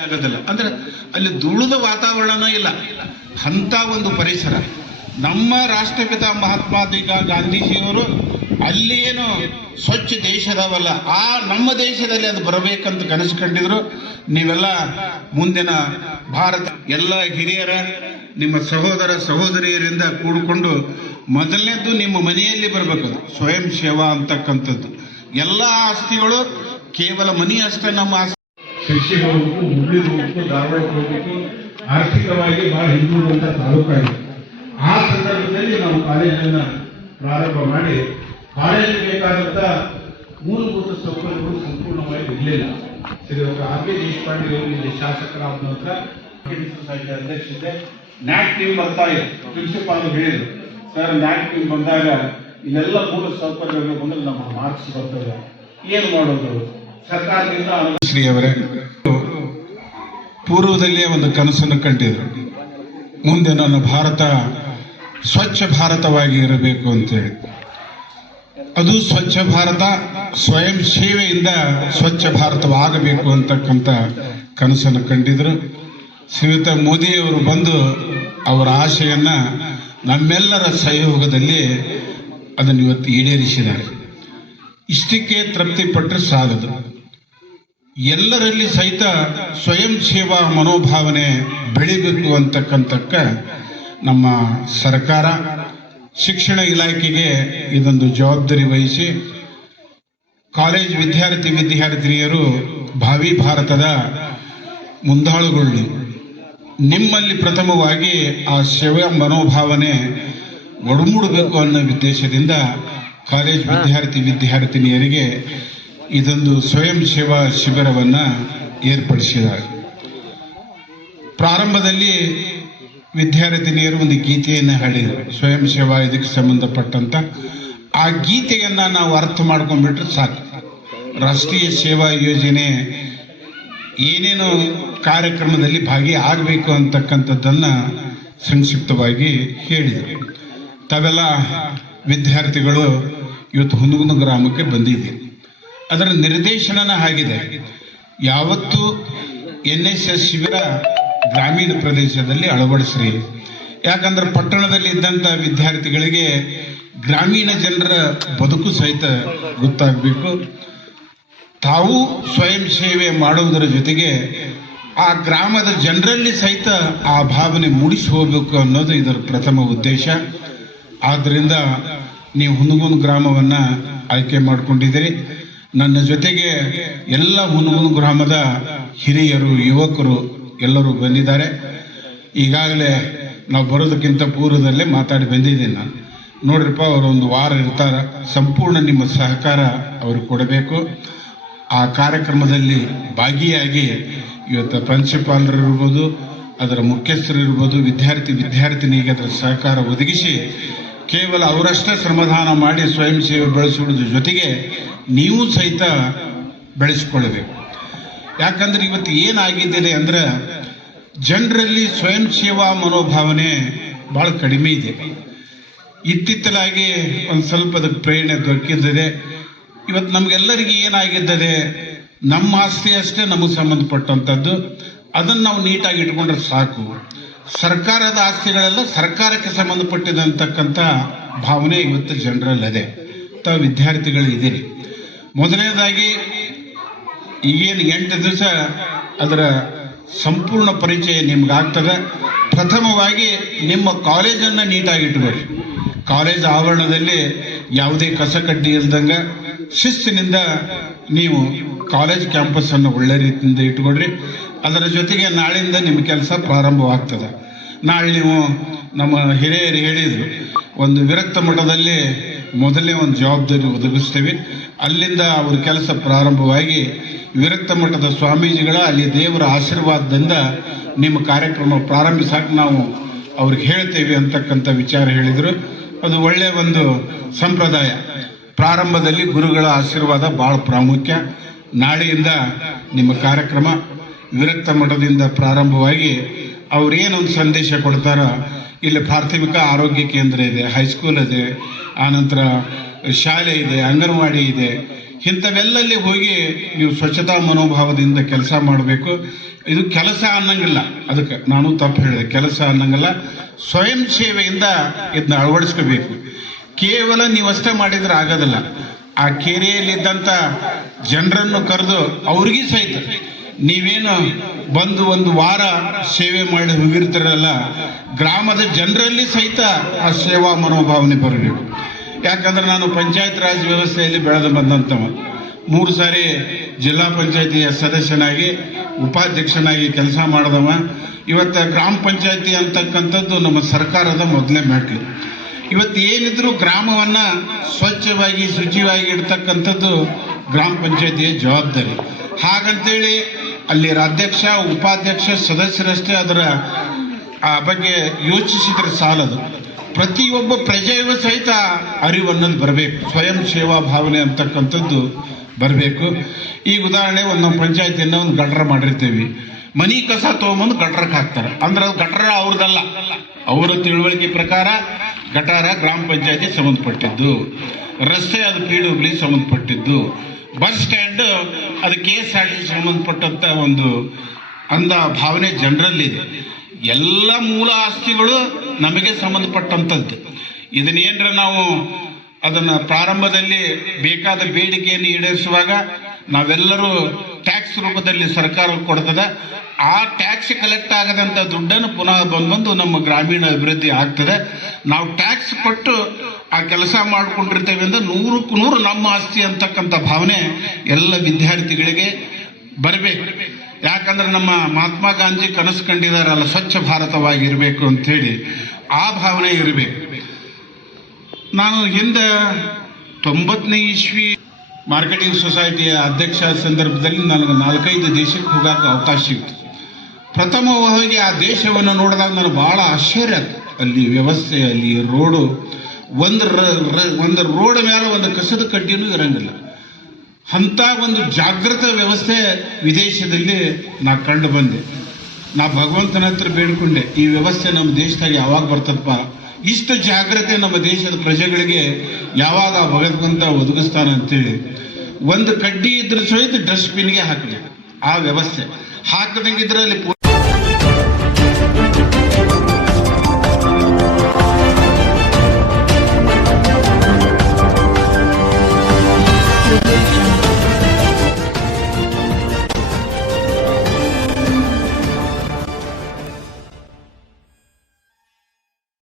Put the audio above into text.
ಆಗೋದಿಲ್ಲ. ಅಂದ್ರೆ ಅಲ್ಲಿ ಧೂಳದ ವಾತಾವರಣನೂ ಇಲ್ಲ. ಅಂತ ಒಂದು ಪರಿಸರ. ನಮ್ಮ ರಾಷ್ಟ್ರಪಿತ ಮಹಾತ್ಮ ಗಾಂಧೀಜಿಯವರು ಅಲ್ಲಿ ಏನು ಸ್ವಚ್ಛ ದೇಶ ಅದಾವಲ್ಲ ಆ ನಮ್ಮ ದೇಶದಲ್ಲಿ ಅದು ಬರಬೇಕಂತ ಕನಸು ಕಂಡಿದ್ರು ನೀವೆಲ್ಲ ಮುಂದಿನ ಭಾರತ, ಎಲ್ಲ ಹಿರಿಯರ, ನಿಮ್ಮ ಸಹೋದರ ಸಹೋದರಿಯರಿಂದ ಕೂಡಿಕೊಂಡು ಮೊದಲನೇದ್ದು ನಿಮ್ಮ ಮನೆಯಲ್ಲಿ ಬರಬೇಕು ಸ್ವಯಂ ಸೇವಾ ಅಂತಕ್ಕಂಥದ್ದು. ಎಲ್ಲ ಆಸ್ತಿಗಳು ಕೇವಲ ಮನಿ ಅಷ್ಟೇ ನಮ್ಮ ಆಸ್ತಿ. ಶಿಕ್ಷೆಗೆ ಹೋಗ್ಬೇಕು ಧಾರವಾಡಕ್ಕೆ ಹೋಗ್ಬೇಕು, ಆರ್ಥಿಕವಾಗಿ ಬಹಳ ಹಿಂದುಳಿದಂತ ತಾಲೂಕಾಗಿದೆ. ಆ ಸಂದರ್ಭದಲ್ಲಿ ನಾವು ಕಾಲೇಜನ್ನ ಪ್ರಾರಂಭ ಮಾಡಿ, ಕಾಲೇಜಿಗೆ ಬೇಕಾದಂತ ಮೂಲಭೂತ ಸೌಕರ್ಯಗಳು ಸಂಪೂರ್ಣವಾಗಿ ಇರಲಿಲ್ಲ. ಸರಿ ಆರ್ ಕೆ ದೇಶಪಾಂಡೆ ಅವರು ಇಲ್ಲಿ ಶಾಸಕರಾದ ನಂತರ ಸೊಸೈಟಿ ಅಧ್ಯಕ್ಷತೆ ನ್ಯಾಕ್ ಟೀಮ್ ಬರ್ತಾ ಇದೆ. ಪ್ರಿನ್ಸಿಪಾಲ್ ಹೇಳಿದ್ರು. ಸರ್ ನ್ಯಾಕ್ ಟೀಮ್ ಬಂದಾಗ ಇಲ್ಲೆಲ್ಲ ಮೂಲ ಸೌಕರ್ಯಗಳು ಬಂದ್ರೆ ನಮ್ಮ ಮಾರ್ಕ್ಸ್ ಬರ್ತದೆ ಏನು ಮಾಡೋದು? ಸರ್ಕಾರದಿಂದ ಶ್ರೀ ಅವರೇ ಪೂರ್ವದಲ್ಲಿಯೇ ಒಂದು ಕನಸನ್ನು ಕಂಡಿದ್ರು. ಮುಂದೆ ನನ್ನ ಭಾರತ ಸ್ವಚ್ಛ ಭಾರತವಾಗಿ ಇರಬೇಕು ಅಂತೇಳಿ ಅದು ಸ್ವಚ್ಛ ಭಾರತ, ಸ್ವಯಂ ಸೇವೆಯಿಂದ ಸ್ವಚ್ಛ ಭಾರತವಾಗಬೇಕು ಅಂತಕ್ಕಂಥ ಕನಸನ್ನು ಕಂಡಿದ್ರು. ಶ್ರೀಯುತ ಮೋದಿಯವರು ಬಂದು ಅವರ ಆಶೆಯನ್ನ ನಮ್ಮೆಲ್ಲರ ಸಹಯೋಗದಲ್ಲಿ ಅದನ್ನು ಇವತ್ತು ಈಡೇರಿಸಿದ್ದಾರೆ. ಇಷ್ಟಕ್ಕೆ ತೃಪ್ತಿಪಟ್ಟರೆ ಸಾಲದು. ಎಲ್ಲರಲ್ಲಿ ಸಹಿತ ಸ್ವಯಂ ಸೇವಾ ಮನೋಭಾವನೆ ಬೆಳಿಬೇಕು ಅಂತಕ್ಕಂತಕ್ಕ ನಮ್ಮ ಸರ್ಕಾರ, ಶಿಕ್ಷಣ ಇಲಾಖೆಗೆ ಇದೊಂದು ಜವಾಬ್ದಾರಿ ವಹಿಸಿ, ಕಾಲೇಜ್ ವಿದ್ಯಾರ್ಥಿ ವಿದ್ಯಾರ್ಥಿನಿಯರು ಭಾವಿ ಭಾರತದ ಮುಂದಾಳುಗಳು ನಿಮ್ಮಲ್ಲಿ ಪ್ರಥಮವಾಗಿ ಆ ಸೇವಾ ಮನೋಭಾವನೆ ಒಡಮೂಡಬೇಕು ಅನ್ನೋ ಉದ್ದೇಶದಿಂದ ಕಾಲೇಜ್ ವಿದ್ಯಾರ್ಥಿ ವಿದ್ಯಾರ್ಥಿನಿಯರಿಗೆ ಇದೊಂದು ಸ್ವಯಂ ಸೇವಾ ಶಿಬಿರವನ್ನ ಏರ್ಪಡಿಸಿದ್ದಾರೆ. ಪ್ರಾರಂಭದಲ್ಲಿ ವಿದ್ಯಾರ್ಥಿನಿಯರು ಒಂದು ಗೀತೆಯನ್ನು ಹಾಡಿದರು. ಸ್ವಯಂ ಸೇವಾ ಇದಕ್ಕೆ ಸಂಬಂಧಪಟ್ಟಂತ ಆ ಗೀತೆಯನ್ನ ನಾವು ಅರ್ಥ ಮಾಡ್ಕೊಂಡ್ಬಿಟ್ರೆ ಸಾಕು. ರಾಷ್ಟ್ರೀಯ ಸೇವಾ ಯೋಜನೆ ಏನೇನು ಕಾರ್ಯಕ್ರಮದಲ್ಲಿ ಭಾಗಿಯಾಗಬೇಕು ಅಂತಕ್ಕಂಥದ್ದನ್ನ ಸಂಕ್ಷಿಪ್ತವಾಗಿ ಹೇಳಿದರು. ತಾವೆಲ್ಲ ವಿದ್ಯಾರ್ಥಿಗಳು ಇವತ್ತು ಹುನಗುನ ಗ್ರಾಮಕ್ಕೆ ಬಂದಿದ್ದೀವಿ ಅದರ ನಿರ್ದೇಶನನ ಆಗಿದೆ. ಯಾವತ್ತು ಎನ್ ಎಸ್ ಎಸ್ ಶಿಬಿರ ಗ್ರಾಮೀಣ ಪ್ರದೇಶದಲ್ಲಿ ಅಳವಡಿಸ್ರಿ. ಯಾಕಂದ್ರೆ ಪಟ್ಟಣದಲ್ಲಿ ಇದ್ದಂಥ ವಿದ್ಯಾರ್ಥಿಗಳಿಗೆ ಗ್ರಾಮೀಣ ಜನರ ಬದುಕು ಸಹಿತ ಗೊತ್ತಾಗಬೇಕು. ತಾವು ಸ್ವಯಂ ಸೇವೆ ಮಾಡುವುದರ ಜೊತೆಗೆ ಆ ಗ್ರಾಮದ ಜನರಲ್ಲಿ ಸಹಿತ ಆ ಭಾವನೆ ಮೂಡಿಸಿ ಹೋಗಬೇಕು ಅನ್ನೋದು ಇದರ ಪ್ರಥಮ ಉದ್ದೇಶ. ಆದ್ದರಿಂದ ನೀವು ಹುನಗುನ್ ಗ್ರಾಮವನ್ನ ಆಯ್ಕೆ ಮಾಡಿಕೊಂಡಿದ್ದೀರಿ. ನನ್ನ ಜೊತೆಗೆ ಎಲ್ಲ ಹುನಗುನ್ ಗ್ರಾಮದ ಹಿರಿಯರು, ಯುವಕರು ಎಲ್ಲರೂ ಬಂದಿದ್ದಾರೆ. ಈಗಾಗಲೇ ನಾವು ಬರೋದಕ್ಕಿಂತ ಪೂರ್ವದಲ್ಲೇ ಮಾತಾಡಿ ಬಂದಿದ್ದೀನಿ ನಾನು. ನೋಡ್ರಿಪ್ಪ ಅವರು ಒಂದು ವಾರ ಇರ್ತಾರೆ. ಸಂಪೂರ್ಣ ನಿಮ್ಮ ಸಹಕಾರ ಅವರು ಕೊಡಬೇಕು. ಆ ಕಾರ್ಯಕ್ರಮದಲ್ಲಿ ಭಾಗಿಯಾಗಿ ಇವತ್ತು ಪ್ರಾಂಶುಪಾಲರು ಇರ್ಬೋದು, ಅದರ ಮುಖ್ಯಸ್ಥರು ಇರ್ಬೋದು, ವಿದ್ಯಾರ್ಥಿ ವಿದ್ಯಾರ್ಥಿನಿಗೆ ಅದರ ಸಹಕಾರ ಒದಗಿಸಿ ಕೇವಲ ಅವರಷ್ಟೇ ಶ್ರಮದಾನ ಮಾಡಿ ಸ್ವಯಂ ಸೇವೆ ಬೆಳೆಸುವುದ್ರ ಜೊತೆಗೆ ನೀವು ಸಹಿತ ಬೆಳೆಸಿಕೊಳ್ಳಬೇಕು. ಯಾಕಂದ್ರೆ ಇವತ್ತು ಏನಾಗಿದ್ದೇನೆ ಅಂದ್ರೆ ಜನರಲ್ಲಿ ಸ್ವಯಂ ಸೇವಾ ಮನೋಭಾವನೆ ಬಹಳ ಕಡಿಮೆ ಇದೆ. ಇತ್ತಿತ್ತಲಾಗಿ ಒಂದು ಸ್ವಲ್ಪ ಅದಕ್ಕೆ ಪ್ರೇರಣೆ ದೊರಕಿದ್ದಿದೆ. ಇವತ್ತು ನಮ್ಗೆಲ್ಲರಿಗೆ ಏನಾಗಿದ್ದದೆ, ನಮ್ಮ ಆಸ್ತಿ ಅಷ್ಟೇ ನಮಗೆ ಸಂಬಂಧಪಟ್ಟಂಥದ್ದು. ಅದನ್ನು ನಾವು ನೀಟಾಗಿ ಇಟ್ಕೊಂಡ್ರೆ ಸಾಕು. ಸರ್ಕಾರದ ಆಸ್ತಿಗಳೆಲ್ಲ ಸರ್ಕಾರಕ್ಕೆ ಸಂಬಂಧಪಟ್ಟಿದಂತಕ್ಕಂಥ ಭಾವನೆ ಇವತ್ತು ಜನರಲ್ಲಿ ಅದೇ ತಾವು ವಿದ್ಯಾರ್ಥಿಗಳು ಇದ್ದೀರಿ ಮೊದಲನೇದಾಗಿ, ಈಗೇನು ಎಂಟು ದಿವಸ ಅದರ ಸಂಪೂರ್ಣ ಪರಿಚಯ ನಿಮ್ಗಾಗ್ತದೆ. ಪ್ರಥಮವಾಗಿ ನಿಮ್ಮ ಕಾಲೇಜನ್ನು ನೀಟಾಗಿ ಇಟ್ಕೊಳ್ಳಿ. ಕಾಲೇಜ್ ಆವರಣದಲ್ಲಿ ಯಾವುದೇ ಕಸಕಡ್ಡಿ ಇಲ್ದಂಗ ಶಿಸ್ತಿನಿಂದ ನೀವು ಕಾಲೇಜ್ ಕ್ಯಾಂಪಸ್ ಅನ್ನು ಒಳ್ಳೆ ರೀತಿಯಿಂದ ಇಟ್ಕೊಡ್ರಿ ಅದರ ಜೊತೆಗೆ ನಾಳೆಯಿಂದ ನಿಮ್ಮ ಕೆಲಸ ಪ್ರಾರಂಭವಾಗ್ತದೆ. ನಾಳೆ ನೀವು ನಮ್ಮ ಹಿರಿಯರು ಹೇಳಿದ್ರು, ಒಂದು ವಿರಕ್ತ ಮಠದಲ್ಲಿ ಮೊದಲನೇ ಒಂದು ಜವಾಬ್ದಾರಿ ಒದಗಿಸ್ತೇವೆ. ಅಲ್ಲಿಂದ ಅವ್ರ ಕೆಲಸ ಪ್ರಾರಂಭವಾಗಿ ವಿರಕ್ತ ಮಠದ ಸ್ವಾಮೀಜಿಗಳ, ಅಲ್ಲಿ ದೇವರ ಆಶೀರ್ವಾದದಿಂದ ನಿಮ್ಮ ಕಾರ್ಯಕ್ರಮ ಪ್ರಾರಂಭಿಸಕ್ಕೆ ನಾವು ಅವ್ರಿಗೆ ಹೇಳ್ತೇವೆ ಅಂತಕ್ಕಂಥ ವಿಚಾರ ಹೇಳಿದರು. ಅದು ಒಳ್ಳೆಯ ಒಂದು ಸಂಪ್ರದಾಯ. ಪ್ರಾರಂಭದಲ್ಲಿ ಗುರುಗಳ ಆಶೀರ್ವಾದ ಬಹಳ ಪ್ರಾಮುಖ್ಯ. ನಾಳೆಯಿಂದ ನಿಮ್ಮ ಕಾರ್ಯಕ್ರಮ ವಿರಕ್ತ ಮಠದಿಂದ ಪ್ರಾರಂಭವಾಗಿ ಅವ್ರು ಏನೊಂದು ಸಂದೇಶ ಕೊಡ್ತಾರೋ, ಇಲ್ಲಿ ಪ್ರಾಥಮಿಕ ಆರೋಗ್ಯ ಕೇಂದ್ರ ಇದೆ ಹೈಸ್ಕೂಲ್ ಇದೆ ಆನಂತರ ಶಾಲೆ ಇದೆ, ಅಂಗನವಾಡಿ ಇದೆ, ಇಂಥವೆಲ್ಲಲ್ಲಿ ಹೋಗಿ ನೀವು ಸ್ವಚ್ಛತಾ ಮನೋಭಾವದಿಂದ ಕೆಲಸ ಮಾಡಬೇಕು. ಇದು ಕೆಲಸ ಅನ್ನಂಗಿಲ್ಲ. ಅದಕ್ಕೆ ನಾನು ತಪ್ಪು ಹೇಳಿದೆ, ಕೆಲಸ ಅನ್ನಂಗಿಲ್ಲ. ಸ್ವಯಂ ಸೇವೆಯಿಂದ ಇದನ್ನ ಅಳವಡಿಸ್ಕೋಬೇಕು. ಕೇವಲ ನೀವಷ್ಟೇ ಮಾಡಿದ್ರೆ ಆಗೋದಿಲ್ಲ. ಆ ಕೆರೆಯಲ್ಲಿದ್ದಂತ ಜನರನ್ನು ಕರೆದು ಅವ್ರಿಗೆ ಸಹಿತ ನೀವೇನು ಬಂದು ಒಂದು ವಾರ ಸೇವೆ ಮಾಡಿ ಹೋಗಿರ್ತೀರಲ್ಲ, ಗ್ರಾಮದ ಜನರಲ್ಲಿ ಸಹಿತ ಆ ಸೇವಾ ಮನೋಭಾವನೆ ಬರಬೇಕು. ಯಾಕಂದ್ರೆ ನಾನು ಪಂಚಾಯತ್ ರಾಜ್ ವ್ಯವಸ್ಥೆಯಲ್ಲಿ ಬೆಳೆದು ಬಂದಂಥವ. ಮೂರು ಸಾರಿ ಜಿಲ್ಲಾ ಪಂಚಾಯತಿಯ ಸದಸ್ಯನಾಗಿ, ಉಪಾಧ್ಯಕ್ಷನಾಗಿ ಕೆಲಸ ಮಾಡಿದವ. ಇವತ್ತು ಗ್ರಾಮ ಪಂಚಾಯತಿ ಅಂತಕ್ಕಂಥದ್ದು ನಮ್ಮ ಸರ್ಕಾರದ ಮೊದಲೇ ಮೆಟ್ಲು ಇವತ್ತು ಏನಿದ್ರು ಗ್ರಾಮವನ್ನ ಸ್ವಚ್ಛವಾಗಿ, ಶುಚಿವಾಗಿ ಇಡ್ತಕ್ಕಂಥದ್ದು ಗ್ರಾಮ ಪಂಚಾಯತಿಯ ಜವಾಬ್ದಾರಿ. ಹಾಗಂತೇಳಿ ಅಲ್ಲಿ ಅಧ್ಯಕ್ಷ ಉಪಾಧ್ಯಕ್ಷ ಸದಸ್ಯರಷ್ಟೇ ಅದರ, ಆ, ಬಗ್ಗೆ ಯೋಚಿಸಿದ್ರೆ ಸಾಲದು. ಪ್ರತಿಯೊಬ್ಬ ಪ್ರಜೆಯೂ ಸಹಿತ ಅರಿವನ್ನೊಂದು ಬರಬೇಕು. ಸ್ವಯಂ ಸೇವಾ ಭಾವನೆ ಅಂತಕ್ಕಂಥದ್ದು ಬರಬೇಕು. ಈಗ ಉದಾಹರಣೆ ಒಂದು ನಮ್ಮ ಒಂದು ಗಟ್ರ ಮಾಡಿರ್ತೀವಿ. ಮನಿ ಕಸ ತೊಗೊಂಬಂದು ಗಟ್ರಕ್ಕೆ ಹಾಕ್ತಾರೆ. ಅಂದ್ರೆ ಅದು ಗಟ್ರ ಅವ್ರದ್ದಲ್ಲ. ಅವರ ತಿಳುವಳಿಕೆ ಪ್ರಕಾರ ಗಟಾರ ಗ್ರಾಮ ಪಂಚಾಯತಿ ಸಂಬಂಧಪಟ್ಟಿದ್ದು, ರಸ್ತೆ ಅದು ಪಿ ಡಬ್ಲ್ಯೂ ಸಂಬಂಧಪಟ್ಟಿದ್ದು, ಬಸ್ ಸ್ಟ್ಯಾಂಡ್ ಅದು ಕೆ ಎಸ್ ಆರ್ ಟಿ ಸಂಬಂಧಪಟ್ಟಂತ ಒಂದು ಅಂದ ಭಾವನೆ ಜನರಲ್ಲಿದೆ. ಎಲ್ಲ ಮೂಲ ಆಸ್ತಿಗಳು ನಮಗೆ ಸಂಬಂಧಪಟ್ಟಂಥದ್ದು ಇದನ್ನೇನ್ರ ನಾವು ಅದನ್ನ ಪ್ರಾರಂಭದಲ್ಲಿ ಬೇಕಾದ ಬೇಡಿಕೆಯನ್ನು ಈಡೇರಿಸುವಾಗ ನಾವೆಲ್ಲರೂ ಟ್ಯಾಕ್ಸ್ ರೂಪದಲ್ಲಿ ಸರ್ಕಾರ ಕೊಡ್ತದೆ. ಆ ಟ್ಯಾಕ್ಸ್ ಕಲೆಕ್ಟ್ ಆಗದಂತ ದುಡ್ಡನ್ನು ಪುನಃ ಬಂದು ನಮ್ಮ ಗ್ರಾಮೀಣ ಅಭಿವೃದ್ಧಿ ಆಗ್ತದೆ. ನಾವು ಟ್ಯಾಕ್ಸ್ ಕೊಟ್ಟು ಆ ಕೆಲಸ ಮಾಡ್ಕೊಂಡಿರ್ತೇವೆ ಅಂದ್ರೆ ನೂರಕ್ಕೂ ನೂರು ನಮ್ಮ ಆಸ್ತಿ ಅಂತಕ್ಕಂಥ ಭಾವನೆ ಎಲ್ಲ ವಿದ್ಯಾರ್ಥಿಗಳಿಗೆ ಬರಬೇಕು. ಯಾಕಂದ್ರೆ ನಮ್ಮ ಮಹಾತ್ಮ ಗಾಂಧಿ ಕನಸು ಕಂಡಿದಾರಲ್ಲ, ಸ್ವಚ್ಛ ಭಾರತವಾಗಿರಬೇಕು ಅಂತೇಳಿ ಆ ಭಾವನೆ ಇರಬೇಕು. ನಾನು ಹಿಂದೆ ತೊಂಬತ್ತನೇ ಇಸ್ವಿ ಮಾರ್ಕೆಟಿಂಗ್ ಸೊಸೈಟಿಯ ಅಧ್ಯಕ್ಷ ಸಂದರ್ಭದಲ್ಲಿ ನನಗೆ ನಾಲ್ಕೈದು ದೇಶಕ್ಕೆ ಹೋಗಕ್ಕೆ ಅವಕಾಶ ಇತ್ತು ಪ್ರಥಮವಾಗಿ ಆ ದೇಶವನ್ನು ನೋಡಿದಾಗ ನನಗೆ ಬಹಳ ಆಶ್ಚರ್ಯ. ಅಲ್ಲಿ ವ್ಯವಸ್ಥೆ, ಅಲ್ಲಿ ರೋಡು, ಒಂದು ಒಂದು ರೋಡ್ ಮೇಲೆ ಒಂದು ಕಸದ ಕಡ್ಡಿನೂ ಇರಂಗಿಲ್ಲ. ಅಂತ ಒಂದು ಜಾಗೃತ ವ್ಯವಸ್ಥೆ ವಿದೇಶದಲ್ಲಿ ನಾ ಕಂಡು ಬಂದೆ. ನಾ ಭಗವಂತನ ಹತ್ರ ಬೇಡ್ಕೊಂಡೆ, ಈ ವ್ಯವಸ್ಥೆ ನಮ್ಮ ದೇಶದಾಗ ಯಾವಾಗ ಬರ್ತದಪ್ಪ? ಇಷ್ಟು ಜಾಗ್ರತೆ ನಮ್ಮ ದೇಶದ ಪ್ರಜೆಗಳಿಗೆ ಯಾವಾಗ ಭಗವಂತ ಒದಗಿಸ್ತಾನೆ ಅಂತೇಳಿ ಒಂದು ಕಡ್ಡಿ ಇದ್ರ ಸಹಿತ ಡಸ್ಟ್ಬಿನ್ಗೆ ಹಾಕಬೇಕು. ಆ ವ್ಯವಸ್ಥೆ. ಹಾಕದಂಗಿದ್ರೆ ಅಲ್ಲಿ